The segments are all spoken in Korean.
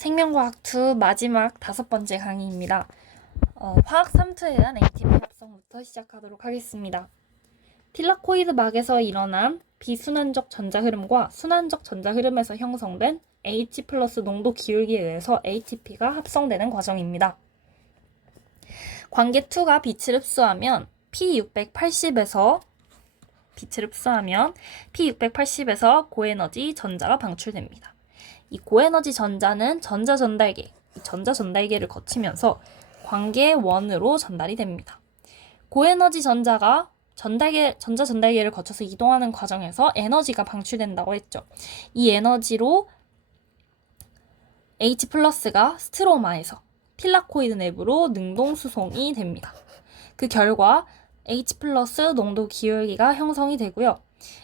생명과학 2 마지막 5번째 강의입니다. 화학 3투에 대한 ATP 합성부터 시작하도록 하겠습니다. 틸라코이드 막에서 일어난 비순환적 전자 흐름과 순환적 전자 흐름에서 형성된 H 플러스 농도 기울기에 의해서 ATP가 합성되는 과정입니다. 관계 2가 빛을 흡수하면 P680에서 고에너지 전자가 방출됩니다. 이 고에너지 전자는 전자 전달계를 거치면서 관계 1으로 전달이 됩니다. 고에너지 전자가 전자 전달계를 거쳐서 이동하는 과정에서 에너지가 방출된다고 했죠. 이 에너지로 H+가 스트로마에서 틸라코이드 내부로 능동 수송이 됩니다. 그 결과 H+ 농도 기울기가 형성이 되고요.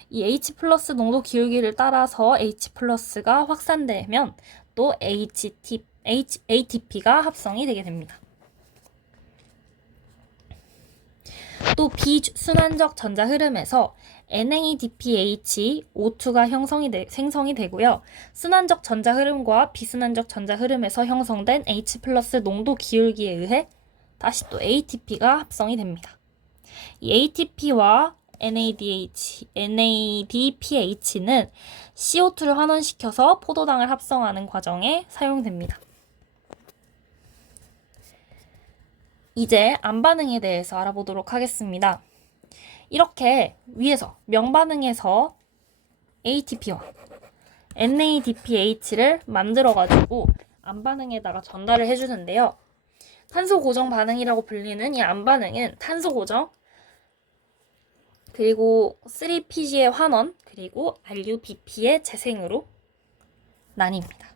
이 H+ 농도 기울기를 따라서 H+가 확산되면 또 ATP가 합성이 되게 됩니다. 또 비순환적 전자 흐름에서 NADPH, O2가 생성이 되고요. 순환적 전자 흐름과 비순환적 전자 흐름에서 형성된 H+ 농도 기울기에 의해 다시 또 ATP가 합성이 됩니다. 이 ATP와 NADPH는 CO2를 환원시켜서 포도당을 합성하는 과정에 사용됩니다. 이제 암반응에 대해서 알아보도록 하겠습니다. 이렇게 위에서 명반응에서 ATP와 NADPH를 만들어가지고 암반응에다가 전달을 해주는데요. 탄소 고정 반응이라고 불리는 이 암반응은 탄소 고정, 그리고 3PG의 환원, 그리고 RUBP의 재생으로 나뉩니다.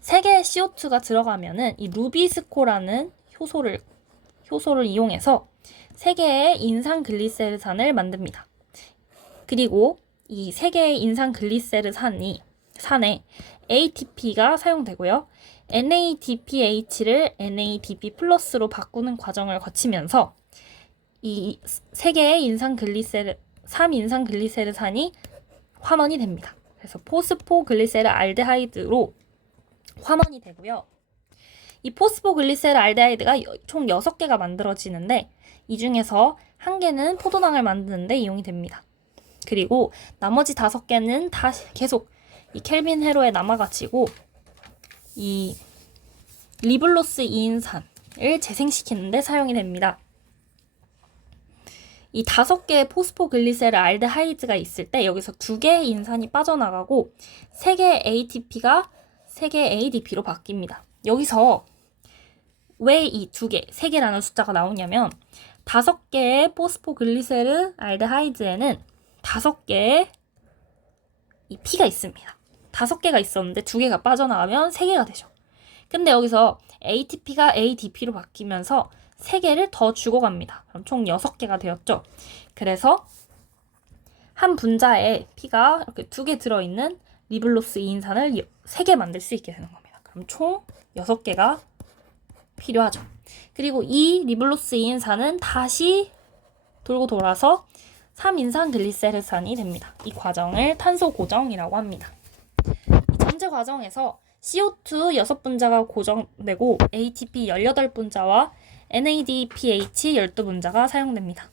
3개의 CO2가 들어가면은 이 루비스코라는 효소를 이용해서 3개의 인산글리세르산을 만듭니다. 그리고 이 3개의 인산글리세르산에 ATP가 사용되고요. NADPH를 NADP+로 바꾸는 과정을 거치면서 이 3개의 3인산글리세르산이 환원이 됩니다. 그래서 포스포글리세르알데하이드로 환원이 되고요. 이 포스포글리세르알데하이드가 총 6개가 만들어지는데 이 중에서 1개는 포도당을 만드는데 이용이 됩니다. 그리고 나머지 5개는 다 계속 이 켈빈 회로에 남아가지고 이 리블로스 2인산을 재생시키는데 사용이 됩니다. 이 5개의 포스포글리세르 알데하이드가 있을 때 여기서 2개의 인산이 빠져나가고 3개의 ATP가 3개의 ADP로 바뀝니다. 여기서 왜 이 3개라는 숫자가 나오냐면 5개의 포스포글리세르 알데하이드에는 5개의 이 P가 있습니다. 5개가 있었는데 2개가 빠져나가면 3개가 되죠. 근데 여기서 ATP가 ADP로 바뀌면서 3개를 더 주고 갑니다. 그럼 총 6개가 되었죠. 그래서 한 분자에 P가 이렇게 2개 들어있는 리블로스 2인산을 3개 만들 수 있게 되는 겁니다. 그럼 총 6개가 필요하죠. 그리고 이 리블로스 2인산은 다시 돌고 돌아서 3인산 글리세르산이 됩니다. 이 과정을 탄소 고정이라고 합니다. 이 전체 과정에서 CO2 6분자가 고정되고 ATP 18분자와 NADPH 12분자가 사용됩니다.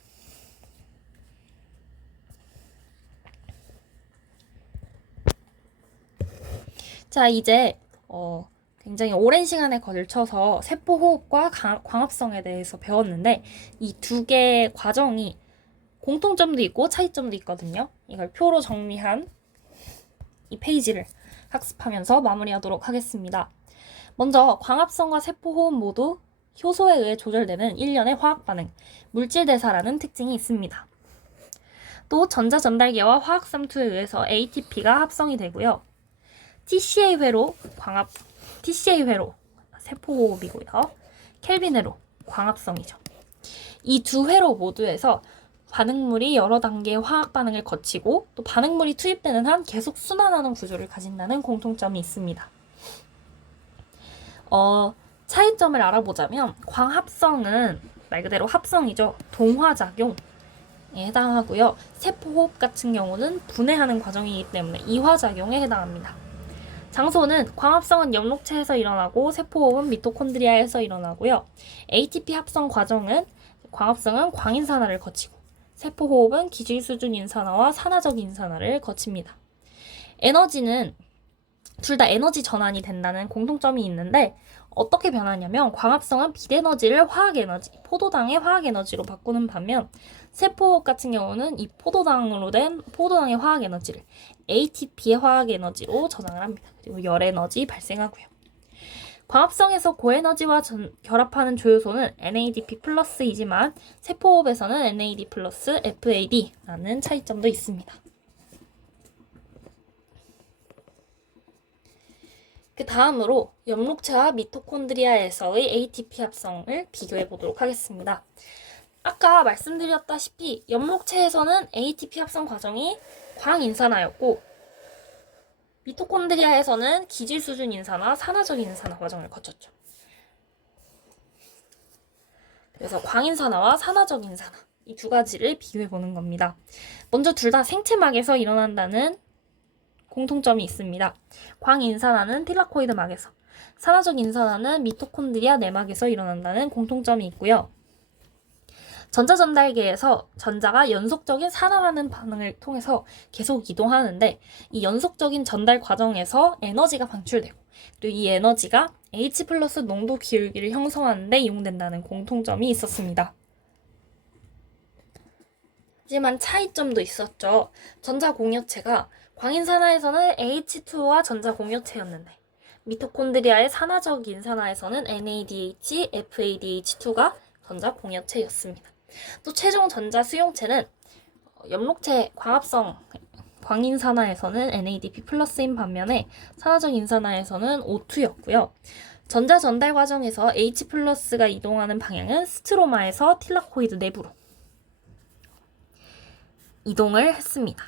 자, 이제 굉장히 오랜 시간에 걸쳐서 세포호흡과 광합성에 대해서 배웠는데 이 2개의 과정이 공통점도 있고 차이점도 있거든요. 이걸 표로 정리한 이 페이지를 학습하면서 마무리하도록 하겠습니다. 먼저 광합성과 세포호흡 모두 효소에 의해 조절되는 일련의 화학반응, 물질대사라는 특징이 있습니다. 또 전자전달계와 화학삼투에 의해서 ATP가 합성이 되고요. TCA 회로 세포호흡이고요. 켈빈 회로 광합성이죠. 이 2회로 모두에서 반응물이 여러 단계의 화학 반응을 거치고 또 반응물이 투입되는 한 계속 순환하는 구조를 가진다는 공통점이 있습니다. 차이점을 알아보자면 광합성은 말 그대로 합성이죠. 동화작용, 해당하고요. 세포호흡 같은 경우는 분해하는 과정이기 때문에 이화작용에 해당합니다. 장소는 광합성은 엽록체에서 일어나고 세포호흡은 미토콘드리아에서 일어나고요. ATP 합성 과정은 광합성은 광인산화를 거치고 세포호흡은 기질수준 인산화와 산화적 인산화를 거칩니다. 에너지는 둘 다 에너지 전환이 된다는 공통점이 있는데 어떻게 변하냐면 광합성은 빛에너지를 화학에너지, 포도당의 화학에너지로 바꾸는 반면 세포호흡 같은 경우는 이 포도당으로 된 포도당의 화학에너지를 ATP의 화학에너지로 저장을 합니다. 그리고 열에너지 발생하고요. 광합성에서 고에너지와 결합하는 조효소는 NADP 플러스이지만 세포호흡에서는 NAD 플러스 FAD라는 차이점도 있습니다. 그 다음으로 엽록체와 미토콘드리아에서의 ATP 합성을 비교해 보도록 하겠습니다. 아까 말씀드렸다시피 엽록체에서는 ATP 합성 과정이 광인산화였고 미토콘드리아에서는 기질수준 인산화, 산화적 인산화 과정을 거쳤죠. 그래서 광인산화와 산화적 인산화 이 두 가지를 비교해 보는 겁니다. 먼저 둘 다 생체막에서 일어난다는 공통점이 있습니다. 광인산화는 틸라코이드 막에서, 산화적 인산화는 미토콘드리아 내막에서 일어난다는 공통점이 있고요. 전자전달계에서 전자가 연속적인 산화하는 반응을 통해서 계속 이동하는데 이 연속적인 전달 과정에서 에너지가 방출되고 또 이 에너지가 H 플러스 농도 기울기를 형성하는 데 이용된다는 공통점이 있었습니다. 하지만 차이점도 있었죠. 전자공여체가 광인산화에서는 H2와 전자공여체였는데 미토콘드리아의 산화적 인산화에서는 NADH, FADH2가 전자공여체였습니다. 또 최종 전자수용체는 엽록체 광합성 광인산화에서는 NADP 플러스인 반면에 산화적 인산화에서는 O2였고요. 전자 전달 과정에서 H 플러스가 이동하는 방향은 스트로마에서 틸라코이드 내부로 이동을 했습니다.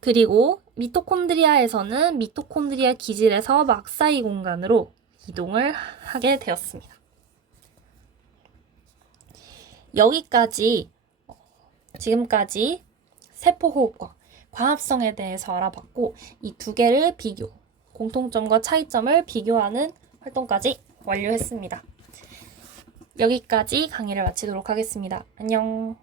그리고 미토콘드리아에서는 미토콘드리아 기질에서 막사이 공간으로 이동을 하게 되었습니다. 여기까지 지금까지 세포호흡과 광합성에 대해서 알아봤고 이 두 개를 공통점과 차이점을 비교하는 활동까지 완료했습니다. 여기까지 강의를 마치도록 하겠습니다. 안녕.